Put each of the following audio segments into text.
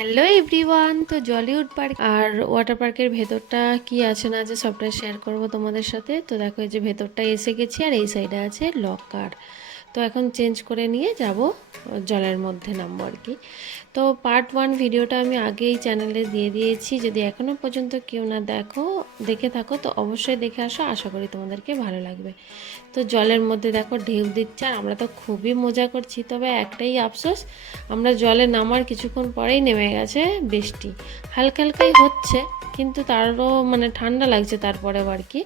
Hello everyone. তো Jollywood park আর water পার্কের ভেতরটা কি আছে না আছে সবটা শেয়ার করব তোমাদের সাথে। তো দেখো এই যে ভেতরটা এসে গেছি আর এই সাইডে আছে লকার। তো এখন চেঞ্জ করে নিয়ে যাব, জলের মধ্যে নামবো আর কি। তো পার্ট 1 ভিডিওটা আমি আগেই চ্যানেলে দিয়ে দিয়েছি, যদি এখনও পর্যন্ত কেউ না দেখে থাকো তো অবশ্যই দেখে আসো, আশা করি তোমাদেরকে ভালো লাগবে। তো জলের মধ্যে দেখো ঢেউ দিচ্ছে আর আমরা তো খুবই মজা করছি। তবে একটাই আফসোস, আমরা জলে নামার কিছুক্ষণ পরেই নেমে গেছে বৃষ্টি। হালকা হালকাই হচ্ছে, কিন্তু তারও মানে ঠান্ডা লাগছে তারপরে আর কি।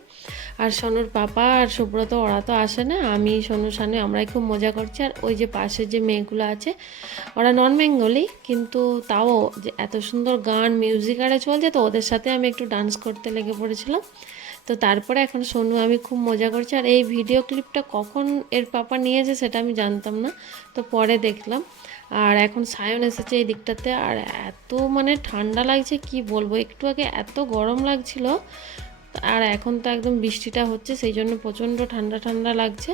আর সোনুর পাপা আর সুব্রত ওরা তো আসে না, আমি সোনু সানু আমরাই খুব মজা করছি। আর ওই যে পাশে যে মেয়েগুলো আছে ওরা নন বেঙ্গলি, কিন্তু তাও যে এত সুন্দর গান মিউজিক আরে চলছে, তো ওদের সাথে আমি একটু ডান্স করতে লেগে পড়েছিলাম। তো তারপরে এখন সোনু আমি খুব মজা করছি। আর এই ভিডিও ক্লিপটা কখন এর পাপা নিয়েছে সেটা আমি জানতাম না, তো পরে দেখলাম। আর এখন সায়ন এসেছে এই দিকটাতে, আর এত মানে ঠান্ডা লাগছে কি বলবো, একটু আগে এত গরম লাগছিল, আর এখন তো একদম বৃষ্টিটা হচ্ছে, সেই জন্য প্রচণ্ড ঠান্ডা ঠান্ডা লাগছে।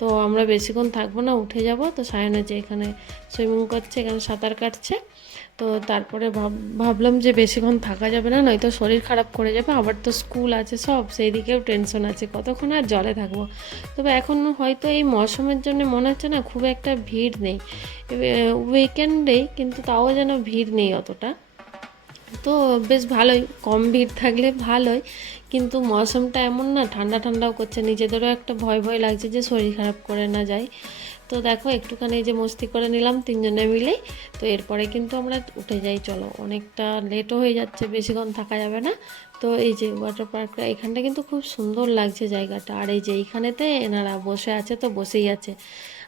তো আমরা বেশিক্ষণ থাকবো না, উঠে যাব। তো সায়নে যে এখানে সুইমিং করছে, এখানে সাঁতার কাটছে। তো তারপরে ভাবলাম যে বেশিক্ষণ থাকা যাবে না, নয়তো শরীর খারাপ করে যাবে, আবার তো স্কুল আছে সব, সেই দিকেও টেনশন আছে, কতক্ষণ আর জলে থাকবো। তবে এখন হয়তো এই মৌসুমের জন্য মনে হচ্ছে না খুব একটা ভিড় নেই, উইকেন্ডেই কিন্তু তাও যেন ভিড় নেই অতটা। তো বেশ ভালোই, কম ভিড় থাকলে ভালোই, কিন্তু মৌসুমটা এমন না, ঠান্ডা ঠান্ডাও করছে, নিজেদেরও একটা ভয় ভয় লাগছে যে শরীর খারাপ করে না যায়। তো দেখো একটুখানি যে মস্তি করে নিলাম তিনজনে মিলেই। তো এরপরে কিন্তু আমরা উঠে যাই, চলো অনেকটা লেটও হয়ে যাচ্ছে, বেশিক্ষণ থাকা যাবে না। তো এই যে ওয়াটার পার্কটা, এখানটা কিন্তু খুব সুন্দর লাগছে জায়গাটা। আর এই যে এইখানেতে এনারা বসে আছে, তো বসেই আছে।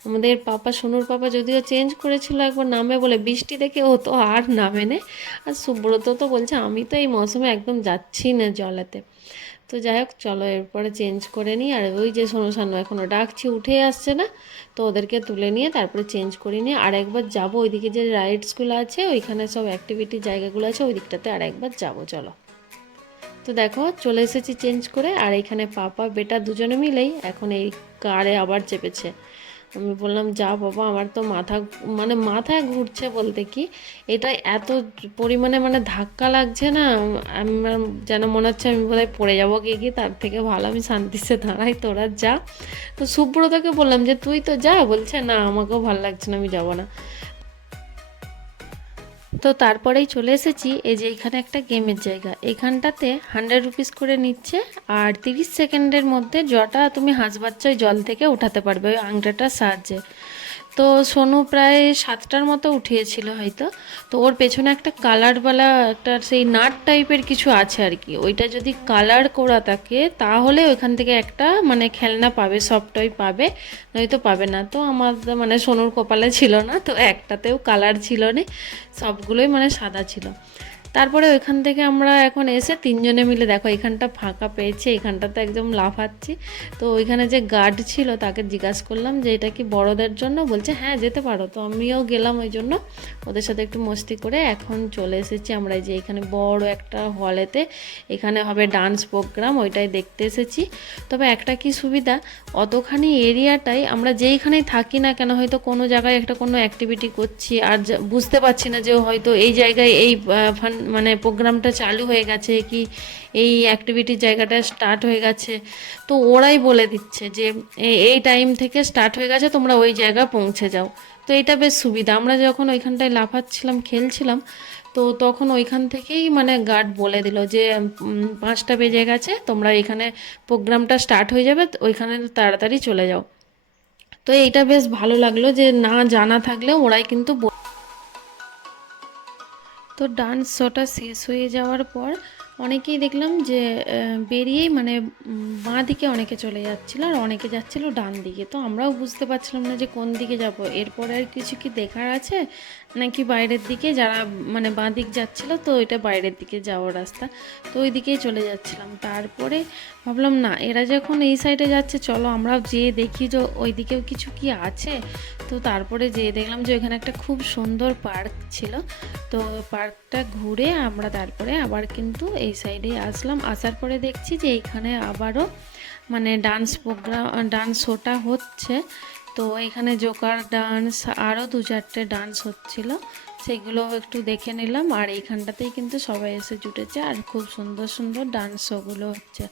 আমাদের পাপা, সোনুর পাপা যদিও চেঞ্জ করেছিল একবার নামে বলে, বৃষ্টি দেখে ও তো আর নামে না। আর সুব্রত তো বলছে আমি তো এই মৌসুমে একদম যাচ্ছি না জলেতে। তো যাই হোক চলো এরপরে চেঞ্জ করে নিই। আর ওই যে সোনু সানু এখনও ডাকছি, উঠে আসছে না, তো ওদেরকে তুলে নিয়ে তারপরে চেঞ্জ করে নিয়ে আর একবার যাবো ওইদিকে যে রাইডসগুলো আছে, ওইখানে সব অ্যাক্টিভিটি জায়গাগুলো আছে, ওই দিকটাতে আর একবার যাবো চলো। তো দেখো চলে এসেছি চেঞ্জ করে, আর এখানে পাপা বেটা দুজনে মিলেই এখন এই কারে আবার চেপেছে। আমি বললাম যা বাবা, আমার তো মাথায় ঘুরছে বলতে কি, এটা এত পরিমাণে মানে ধাক্কা লাগছে না, আমার যেন মনে হচ্ছে আমি বোধহয় পড়ে যাবো কি, তার থেকে ভালো আমি শান্তিতে দাঁড়াই, তোরা যা। তো সুব্রতকে বললাম যে তুই তো যা, বলছে না আমাকেও ভালো লাগছে না, আমি যাবো না। তো তারপরেই চলে এসেছি এই যে এখানে একটা গেমের জায়গা, এখানটাতে 100 রুপিস করে নিচ্ছে, আর 30 সেকেন্ডের মধ্যে যটা তুমি হাঁস বাচ্চা ওই জল থেকে উঠাতে পারবে ওই আংটাটার সাহায্যে। তো সোনু প্রায় 7টার মতো উঠিয়েছিল হয়তো। তো ওর পেছনে একটা কালারওয়ালা একটা সেই নাট টাইপের কিছু আছে আর কি, ওইটা যদি কালার করা থাকে তাহলে ওইখান থেকে একটা মানে খেলনা পাবে, সফট টয় পাবে, নয়তো পাবে না। তো আমার মানে সোনুর কপালে ছিল না, তো একটাতেও কালার ছিল না, সবগুলোই মানে সাদা ছিল। তারপরে ওইখান থেকে আমরা এখন এসে তিনজনে মিলে দেখো এখানটা ফাঁকা পেয়েছে, এখানটাতে একদম লাফাচ্ছি। তো ওইখানে যে গার্ড ছিল তাকে জিজ্ঞাসা করলাম যে এটা কি বড়দের জন্য, বলছে হ্যাঁ যেতে পারো। তো আমিও গেলাম ওই জন্য, ওদের সাথে একটু মস্তি করে এখন চলে এসেছি আমরা যে এখানে বড় একটা হলেতে, এখানে হবে ডান্স প্রোগ্রাম, ওইটাই দেখতে এসেছি। তবে একটা কি সুবিধা, অতখানি এরিয়াটাই আমরা যেইখানেই থাকি না কেন, হয়তো কোনো জায়গায় একটা কোনো অ্যাক্টিভিটি করছি আর বুঝতে পারছি না যে হয়তো এই জায়গায় এই মানে প্রোগ্রামটা চালু হয়ে গেছে কি, এই অ্যাক্টিভিটির জায়গাটা স্টার্ট হয়ে গেছে, তো ওরাই বলে দিচ্ছে যে এই টাইম থেকে স্টার্ট হয়ে গেছে, তোমরা ওই জায়গায় পৌঁছে যাও। তো এটা বেশ সুবিধা, আমরা যখন ওইখানটায় লাফাচ্ছিলাম খেলছিলাম, তো তখন ওইখান থেকেই মানে গার্ড বলে দিল যে 5টা বেজে গেছে, তোমরা এখানে প্রোগ্রামটা স্টার্ট হয়ে যাবে, ওইখানে তাড়াতাড়ি চলে যাও। তো এইটা বেশ ভালো লাগলো যে না জানা থাকলেও ওরাই কিন্তু। তো ডান্স শোটা শেষ হয়ে যাওয়ার পর অনেকেই দেখলাম যে বেরিয়েই মানে বাঁ দিকে অনেকে চলে যাচ্ছিলো আর অনেকে যাচ্ছিলো ডান দিকে। তো আমরাও বুঝতে পারছিলাম না যে কোন দিকে যাব, এরপরে আর কিছু কি দেখার আছে নাকি বাইরের দিকে, যারা মানে বাঁ দিক যাচ্ছিলো তো ওইটা বাইরের দিকে যাওয়ার রাস্তা, তো ওই দিকেই চলে যাচ্ছিলাম। তারপরে ভাবলাম না এরা যখন এই সাইডে যাচ্ছে চলো আমরাও যেয়ে দেখি যে ওই দিকেও কিছু কি আছে। তো তারপরে যেয়ে দেখলাম যে ওইখানে একটা খুব সুন্দর পার্ক ছিল। তো পার্কটা ঘুরে আমরা তারপরে আবার কিন্তু এই সাইডে আসলাম, আসার পরে দেখছি যে এইখানে আবারও মানে ডান্স শোটা হচ্ছে। তো এখানে জোকার ডান্স আরও 2-4টে ডান্স হচ্ছিল। সেগুলো একটু দেখে নিলাম। আর এইখানটাতেই কিন্তু সবাই এসে জুটেছে আর খুব সুন্দর সুন্দর ডান্স শোগুলো হচ্ছে।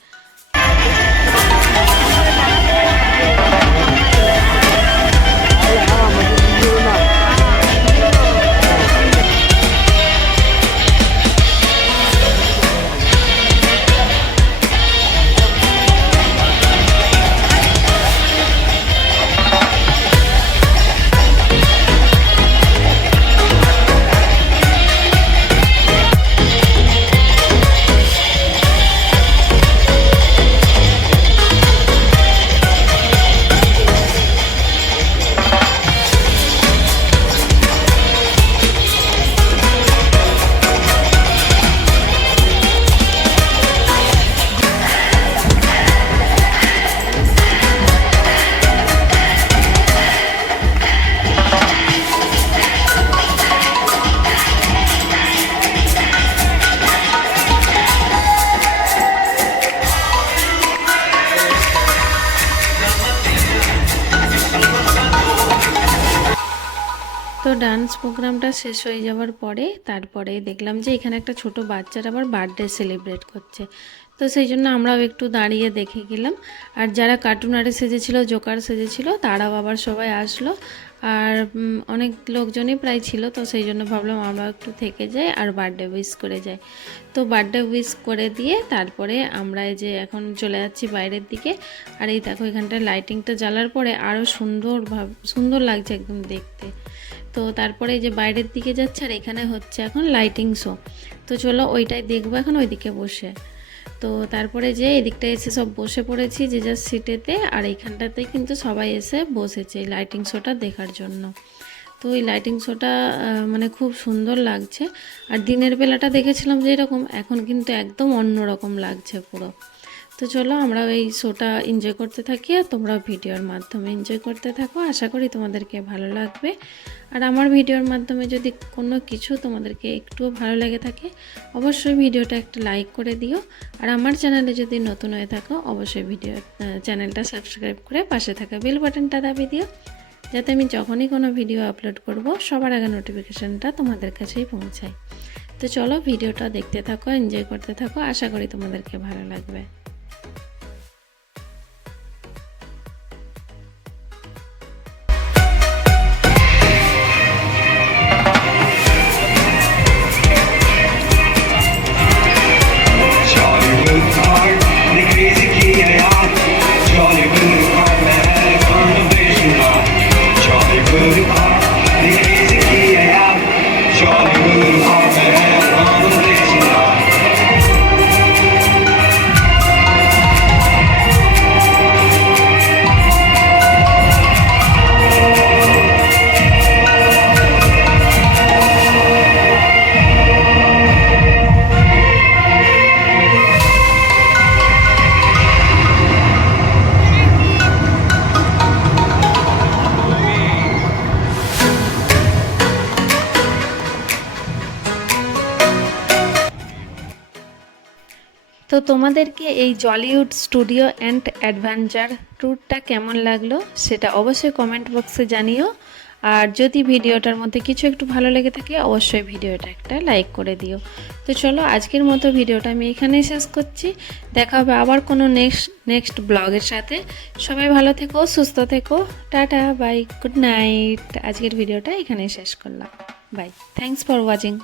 তো ডান্স প্রোগ্রামটা শেষ হয়ে যাওয়ার পরে তারপরে দেখলাম যে এখানে একটা ছোট বাচ্চার আবার বার্থডে সেলিব্রেট করছে। তো সেই জন্য আমরাও একটু দাঁড়িয়ে দেখে গেলাম। আর যারা কার্টুনারে সেজেছিল, জোকার সেজেছিল, তারাও আবার সবাই আসলো। আর অনেক লোকজনই প্রায় ছিল, তো সেই জন্য ভাবলাম আমরা একটু থেকে যাই আর বার্থডে উইশ করে যাই। তো বার্থডে উইশ করে দিয়ে তারপরে আমরা এই যে এখন চলে যাচ্ছি বাইরের দিকে। আর এই দেখো এখানটায় লাইটিংটা জ্বালার পরে আরও সুন্দর লাগছে একদম দেখতে। তো তারপরে এই যে বাইরের দিকে যাচ্ছে আর এখানে হচ্ছে এখন লাইটিং শো। তো চলো ওইটাই দেখবো এখন ওইদিকে বসে। তো তারপরে যে এদিকটা এসে সব বসে পড়েছি যে যার সিটেতে। আর এইখানটাতেই কিন্তু সবাই এসে বসেছে লাইটিং শোটা দেখার জন্য। তো এই লাইটিং শোটা মানে খুব সুন্দর লাগছে। আর দিনের বেলাটা দেখেছিলাম যে এরকম, এখন কিন্তু একদম অন্যরকম লাগছে পুরো। তো চলো আমরা এই শোটা এনজয় করতে থাকি আর তোমরাও ভিডিওর মাধ্যমে এনজয় করতে থাকো। আশা করি তোমাদেরকে ভালো লাগবে। আর আমার ভিডিওর মাধ্যমে যদি কোনো কিছু তোমাদেরকে একটুও ভালো লেগে থাকে অবশ্যই ভিডিওটা একটা লাইক করে দিও। আর আমার চ্যানেলে যদি নতুন হয়ে থাকো অবশ্যই চ্যানেলটা সাবস্ক্রাইব করে পাশে থাকা বেল বাটনটা দাবিয়ে দিও, যাতে আমি যখনই কোনো ভিডিও আপলোড করব সবার আগে নোটিফিকেশানটা তোমাদের কাছেই পৌঁছায়। তো চলো ভিডিওটা দেখতে থাকো, এনজয় করতে থাকো। আশা করি তোমাদেরকে ভালো লাগবে। তো তোমাদেরকে এই জলিউড স্টুডিও অ্যান্ড অ্যাডভেঞ্চার ট্যুরটা কেমন লাগলো সেটা অবশ্যই কমেন্ট বক্সে জানিও। আর যদি ভিডিওটার মধ্যে কিছু একটু ভালো লেগে থাকে অবশ্যই ভিডিওটা একটা লাইক করে দিও। তো চলো আজকের মতো ভিডিওটা আমি এখানেই শেষ করছি। দেখা হবে আবার কোনো নেক্সট ব্লগের সাথে। সবাই ভালো থেকো, সুস্থ থেকো, টাটা, বাই, গুড নাইট। আজকের ভিডিওটা এখানেই শেষ করলাম। Bye, thanks for watching.